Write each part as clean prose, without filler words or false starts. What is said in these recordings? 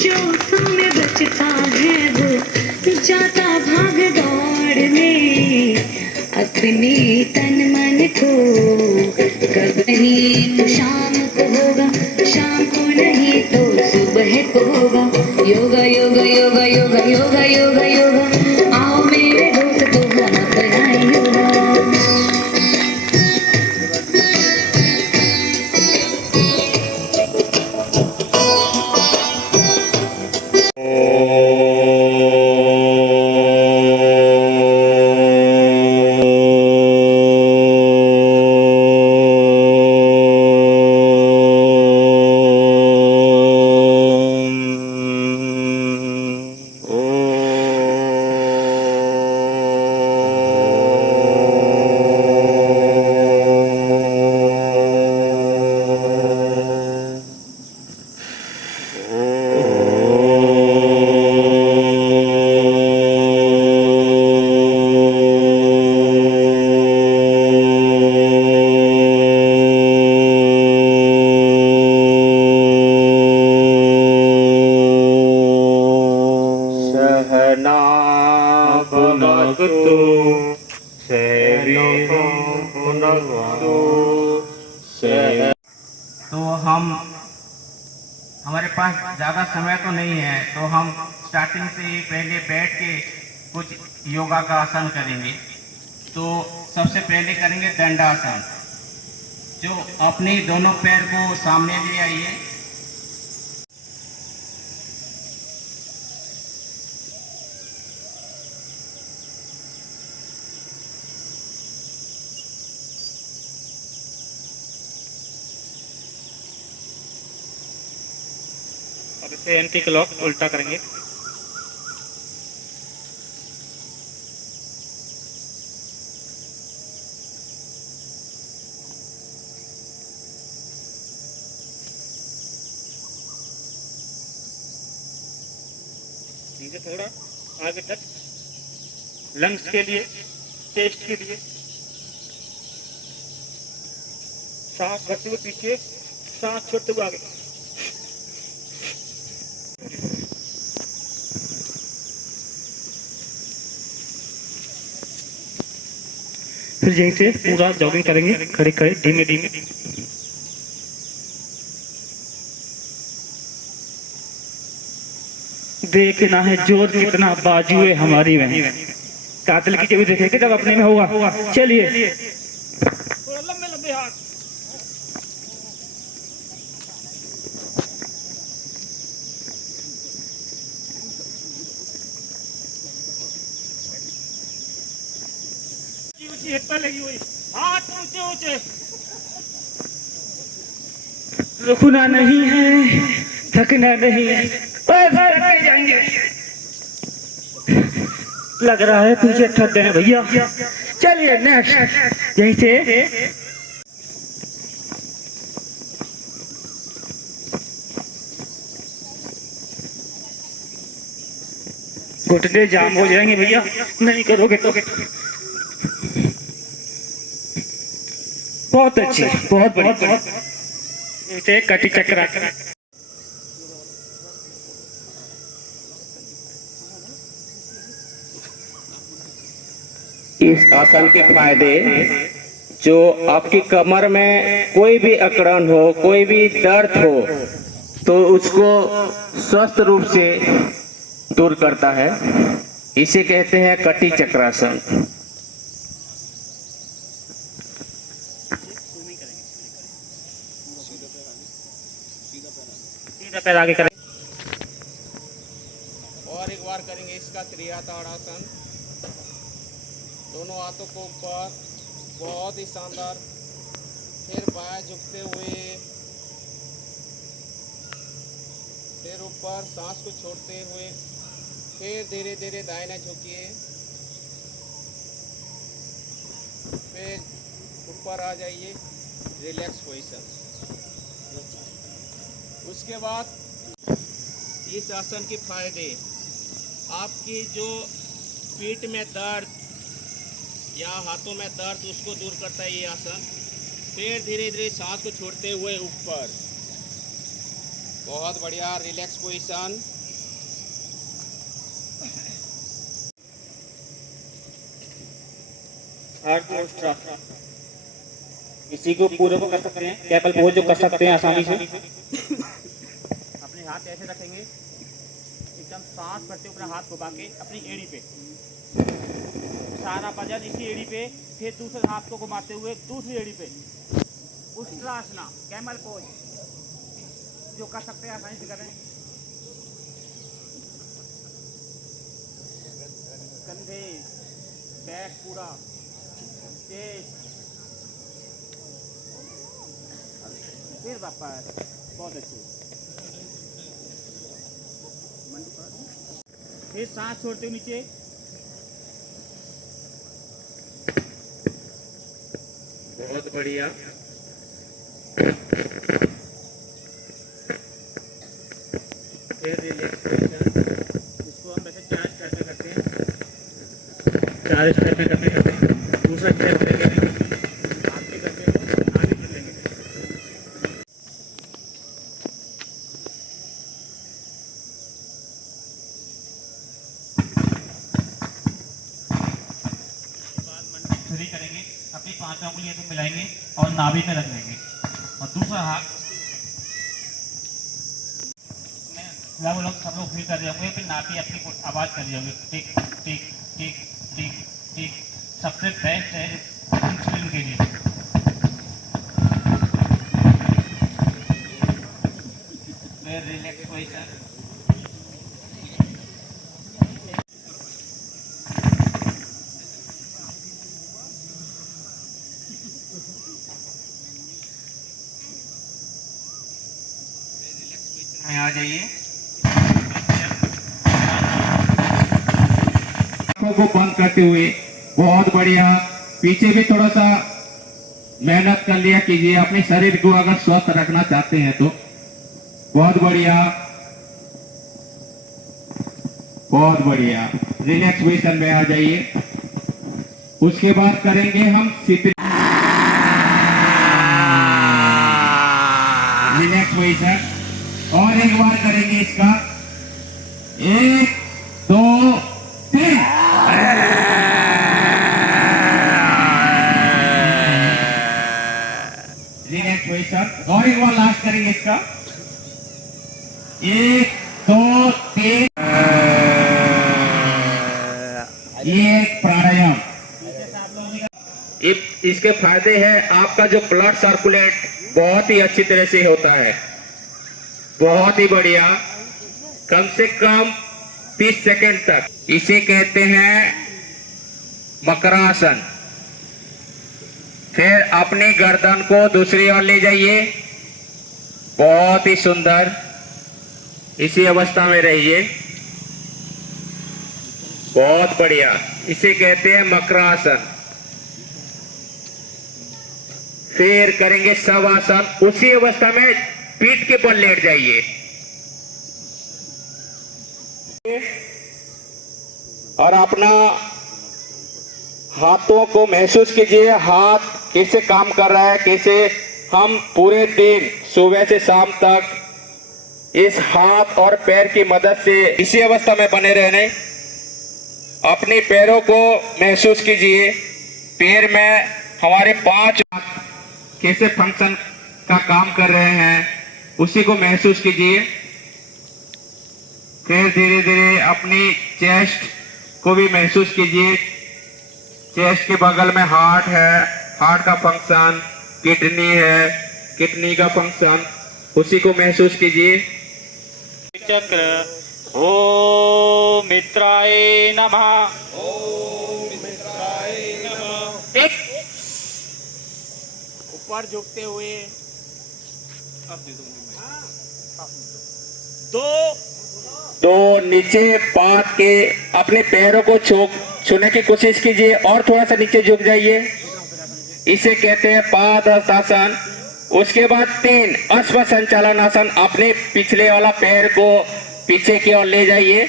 जो समय बचता है वो जाता भाग दौड़ में, अपने तन मन को कब नहीं तो शाम को होगा, शाम को नहीं तो सुबह को होगा। योगा योगा योगा योगा योगा योगा योगा, आओ मेरे दोस्त तो हम कराएं योगा। तो हमारे पास ज़्यादा समय तो नहीं है, तो हम स्टार्टिंग से ही पहले बैठ के कुछ योगा का आसन करेंगे। तो सबसे पहले करेंगे दंडासन। जो अपने दोनों पैर को सामने ले आइए, अब इसे एंटी क्लॉक उल्टा करेंगे। थोड़ा आगे तक, लंग्स के लिए, चेस्ट के लिए। सांस भरते हुए पीछे, सांस छोड़ते हुए आगे। फिर यहीं से पूरा जॉगिंग करेंगे, खड़े खड़े धीमे धीमे। देखना है जोर कितना बाजू है हमारी में। कातिल की कभी देखेंगे जब अपने में होगा। चलिए थोड़ा लंबे लंबे हाथ। ऊंची हिप पे लगी हुई, हाथ ऊंचे ऊंचे। रुकना नहीं है, थकना नहीं है, बस जाएंगे। लग रहा है पीछे थक गए भैया। चलिए नेक्स्ट, यहीं से घुटने जाम हो जाएंगे भैया, नहीं करोगे तो। बहुत अच्छी, बहुत बड़ी। इसे कटी चक्र। इस आसन के फायदे, जो आपकी कमर में कोई भी अकड़न हो, कोई भी दर्द हो, तो उसको स्वस्थ रूप से दूर करता है। इसे कहते हैं कटी चक्रासन। सीधा पैर आगे करें और एक बार करेंगे इसका त्रियाताड़ासन। दोनों हाथों को ऊपर, बहुत ही शानदार। फिर बाएं झुकते हुए, फिर ऊपर सांस को छोड़ते हुए, फिर धीरे धीरे दाहिने झुकिए, फिर ऊपर आ जाइए, रिलैक्स पोजीशन। उसके बाद इस आसन के फायदे, आपकी जो पीठ में दर्द या हाथों में दर्द, उसको दूर करता है ये आसन। फिर धीरे धीरे सांस को छोड़ते हुए ऊपर। बहुत बढ़िया, रिलैक्स पोजीशन। इसी को पूरे को कर सकते हैं, कैपल पोज जो कर सकते हैं आसानी से। अपने हाथ ऐसे रखेंगे, एकदम सांस भरते हुए अपना हाथ घुमा के अपनी एड़ी पे, सारा वजन इसी एड़ी पे, फिर दूसरे हाथ को घुमाते हुए दूसरी एड़ी पे। उष्ट्रासना, कैमल पोज जो कर सकते हैं आसानी से करें। कंधे, बैक पूरा, चेस्ट, फिर वापस। बहुत अच्छे। फिर सांस छोड़ते हुए नीचे। बहुत बढ़िया। फिर रिलैक्स पोजीशन। इसको हम वैसे 4 स्टेप में करते हैं। 4 स्टेप में करते करते दूसरा स्टेप लेंगे, हाथ पे करते हैं, आगे चलेंगे। फ्री करेंगे, अपनी 5 उंगलियां पे मिलाएंगे और नाभि पे रख लेंगे और दूसरा हाथ लोग सब लोग फील कर रहे होंगे, फिर नाभि अपनी आवाज कर रही होंगे, टिक टिक टिक टिक टिक। सबसे बेस्ट है इंसुलिन के लिए। फिर रिलैक्स पोजीशन। में आ जाइए। आंखों को बंद करते हुए, बहुत बढ़िया। पीछे भी थोड़ा सा मेहनत कर लिया कीजिए, अपने शरीर को अगर स्वस्थ रखना चाहते हैं तो। बहुत बढ़िया, बहुत बढ़िया। रिलैक्स पोजीशन में आ जाइए। उसके बाद करेंगे हम शीतल रिलैक्स पोजीशन। और एक बार करेंगे इसका, 1 2 3। Relax position. और एक बार लास्ट करेंगे इसका, 1 2 3। ये एक प्राणायाम। इसके फायदे हैं, आपका जो ब्लड सर्कुलेट बहुत ही अच्छी तरह से होता है। बहुत ही बढ़िया। कम से कम 30 सेकंड तक। इसे कहते हैं मकरासन। फिर अपनी गर्दन को दूसरी ओर ले जाइए। बहुत ही सुंदर, इसी अवस्था में रहिए। बहुत बढ़िया। इसे कहते हैं मकरासन। फिर करेंगे शवासन। उसी अवस्था में पीठ के बल लेट जाइए और अपना हाथों को महसूस कीजिए, हाथ कैसे काम कर रहा है, कैसे हम पूरे दिन सुबह से शाम तक इस हाथ और पैर की मदद से इसी अवस्था में बने रहने। अपने पैरों को महसूस कीजिए, पैर में हमारे 5 कैसे फंक्शन का काम कर रहे हैं, उसी को महसूस कीजिए। फिर धीरे धीरे अपनी चेस्ट को भी महसूस कीजिए। चेस्ट के बगल में हार्ट है, हार्ट का फंक्शन, किडनी है, किडनी का फंक्शन, उसी को महसूस कीजिए। चक्र। ओम मित्राय नमः। एक ऊपर झुकते हुए, तो नीचे पाद के अपने पैरों को छूने की कोशिश कीजिए और थोड़ा सा नीचे झुक जाइए। इसे कहते हैं पादहस्तासन। उसके बाद 3 अश्व संचालन आसन। अपने पिछले वाला पैर को पीछे की ओर ले जाइए,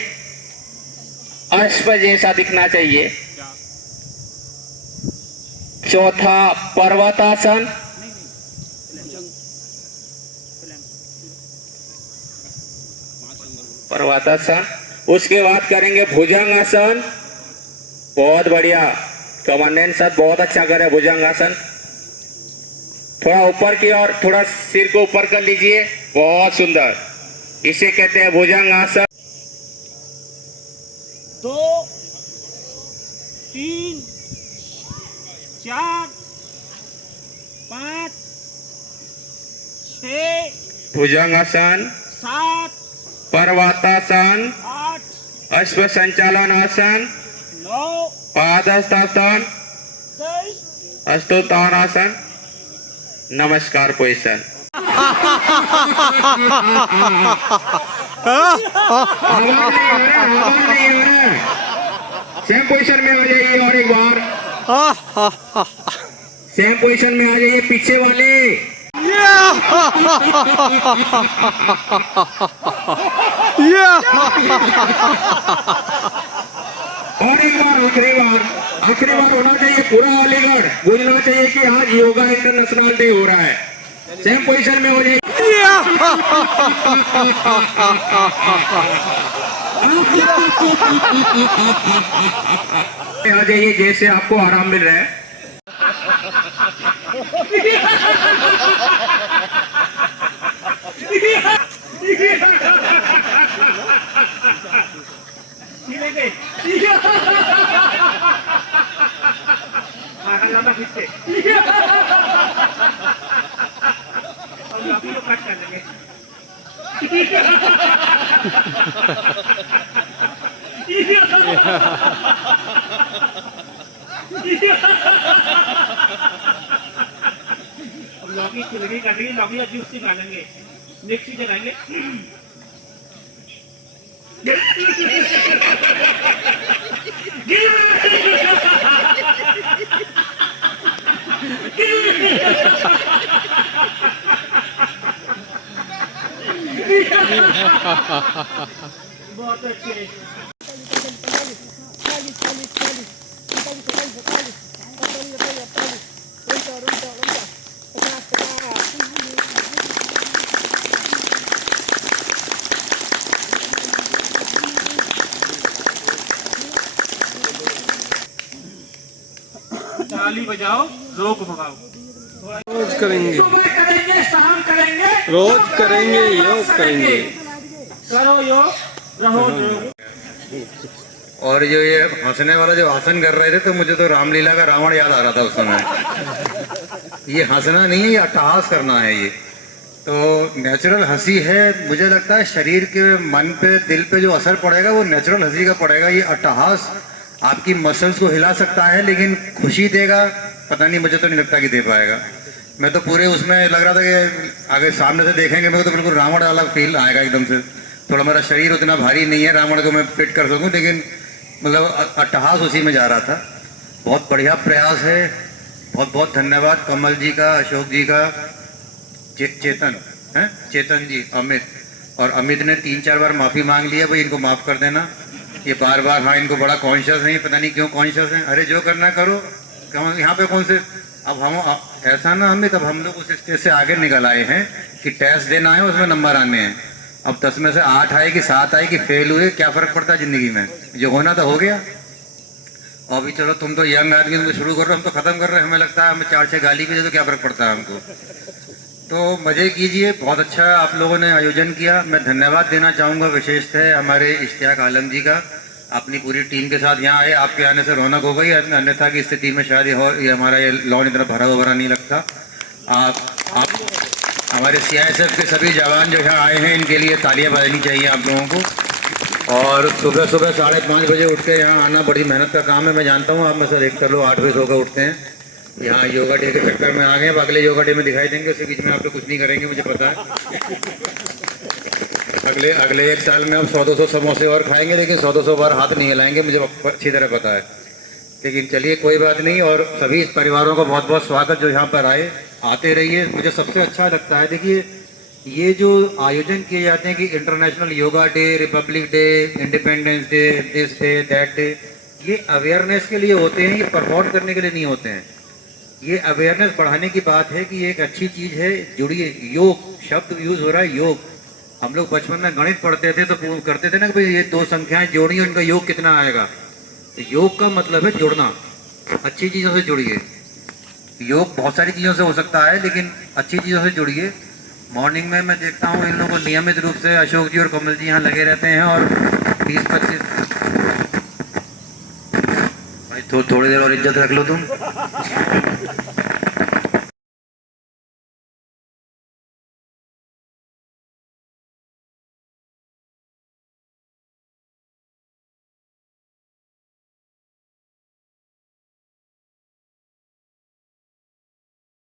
अश्व जैसा दिखना चाहिए। चौथा पर्वतासन। पर्वतासन। उसके बाद करेंगे भुजंगासन। बहुत बढ़िया, कमांडेंट साहब बहुत अच्छा करे भुजंगासन। थोड़ा ऊपर की ओर, थोड़ा सिर को ऊपर कर लीजिए, बहुत सुंदर, इसे कहते हैं भुजंगासन। 2 3 4 5 6 भुजंगासन, 7 पर्वतासन, 8 अश्व संचालन आसन, 9 पादहस्तासन, 10 हस्तोत्थानासन, नमस्कार पोजीशन। सेम पोजीशन में आ जाइए और एक बार सेम पोजीशन में आ जाइए, पीछे वाले। और एक बार, आखिरी बार होना चाहिए, पूरा अलीगढ़ गूंजना चाहिए कि आज योगा इंटरनेशनल डे हो रहा है। सेम पोजीशन में हो जाइए। आ जाइए जैसे आपको आराम मिल रहा है। कट कर लेंगे। अब लॉगी खुलगी कर रही है, लॉगी अभी उससे निकालेंगे, मिक्सी चलाएंगे। बहुत अच्छे। ताली बजाओ, रोक भगाओ। रोज करेंगे, शाम करेंगे, रोज करेंगे, योग करेंगे। करो योग, रहो योग। और जो ये हंसने वाला जो आसन कर रहे थे, तो मुझे तो रामलीला का रावण याद आ रहा था उस समय। ये हंसना नहीं है, ये अट्टहास करना है। ये तो नेचुरल हंसी है। मुझे लगता है शरीर के मन पे, दिल पे जो असर पड़ेगा वो नेचुरल हंसी का पड़ेगा। ये अट्टहास आपकी मसल्स को हिला सकता है, लेकिन खुशी देगा पता नहीं, मुझे तो नहीं लगता कि दे पाएगा। मैं तो पूरे उसमें लग रहा था कि आगे सामने से देखेंगे मेरे को तो बिल्कुल रावण वाला फील आएगा एकदम से। थोड़ा मेरा शरीर उतना भारी नहीं है रावण को मैं फिट कर सकूं, लेकिन मतलब अट्टहास उसी में जा रहा था। बहुत बढ़िया प्रयास है। बहुत बहुत धन्यवाद कमल जी का, अशोक जी का, चेतन जी, अमित। और अमित ने 3-4 बार माफ़ी मांग लिया, भाई इनको माफ़ कर देना। ये बार बार, हाँ इनको बड़ा कॉन्शियस है, पता नहीं क्यों कॉन्शियस है। अरे जो करना करो, यहाँ पे कौन से अब हम ऐसा ना अमित, अब हम लोग उस स्टेज से आगे निकल आए हैं कि टेस्ट देना है, उसमें नंबर आने हैं। अब 10 में से 8 आए कि 7 आए कि फेल हुए, क्या फ़र्क पड़ता है ज़िंदगी में। जो होना तो हो गया। और भी चलो, तुम तो यंग आदमी, तुम तो शुरू कर रहे हो, हम तो ख़त्म कर रहे हैं। हमें लगता है हमें 4-6 गाली भी दे तो क्या फ़र्क पड़ता है हमको। तो मज़े कीजिए। बहुत अच्छा आप लोगों ने आयोजन किया। मैं धन्यवाद देना चाहूँगा विशेषतः हमारे इश्तियाक आलम जी का। अपनी पूरी टीम के साथ यहाँ आए, आपके आने से रौनक हो गई, अन्यथा की स्थिति में शायद ये हमारा ये लॉन इतना भरा नहीं लगता। आप हमारे CISF के सभी जवान जो यहाँ आए हैं, इनके लिए तालियां बजानी चाहिए आप लोगों को। और सुबह 5:30 बजे उठ के यहाँ आना बड़ी मेहनत का काम है। मैं जानता हूँ आप में से अधिकतर लोग 8 बजे सोकर उठते हैं। यहाँ योगा डे के चक्कर में आ गए। अब अगले योगा डे में दिखाई देंगे, उसके बीच में आप लोग कुछ नहीं करेंगे, मुझे पता है। अगले 1 साल में हम 100-200 समोसे और खाएंगे, लेकिन 100-200 बार हाथ नहीं हिलाएंगे, मुझे अच्छी तरह पता है। लेकिन चलिए कोई बात नहीं। और सभी परिवारों को बहुत बहुत स्वागत जो यहाँ पर आए, आते रहिए। मुझे सबसे अच्छा लगता है, देखिए ये जो आयोजन किए जाते हैं कि international yoga day, Republic day, independence day, this day, that day, ये अवेयरनेस के लिए होते हैं, ये परफॉर्म करने के लिए नहीं होते हैं। ये अवेयरनेस बढ़ाने की बात है कि ये एक अच्छी चीज़ है, जुड़िए। योग शब्द यूज़ हो रहा है, योग। हम लोग बचपन में गणित पढ़ते थे तो करते थे ना कि भाई ये दो संख्याएं जोड़ी और इनका योग कितना आएगा। तो योग का मतलब है जुड़ना, अच्छी चीज़ों से जुड़िए। योग बहुत सारी चीज़ों से हो सकता है लेकिन अच्छी चीज़ों से जुड़िए। मॉर्निंग में मैं देखता हूँ इन लोगों को नियमित रूप से अशोक जी और कमल जी यहाँ लगे रहते हैं और 20-25 भाई थोड़ी देर और इज्जत रख लो तुम।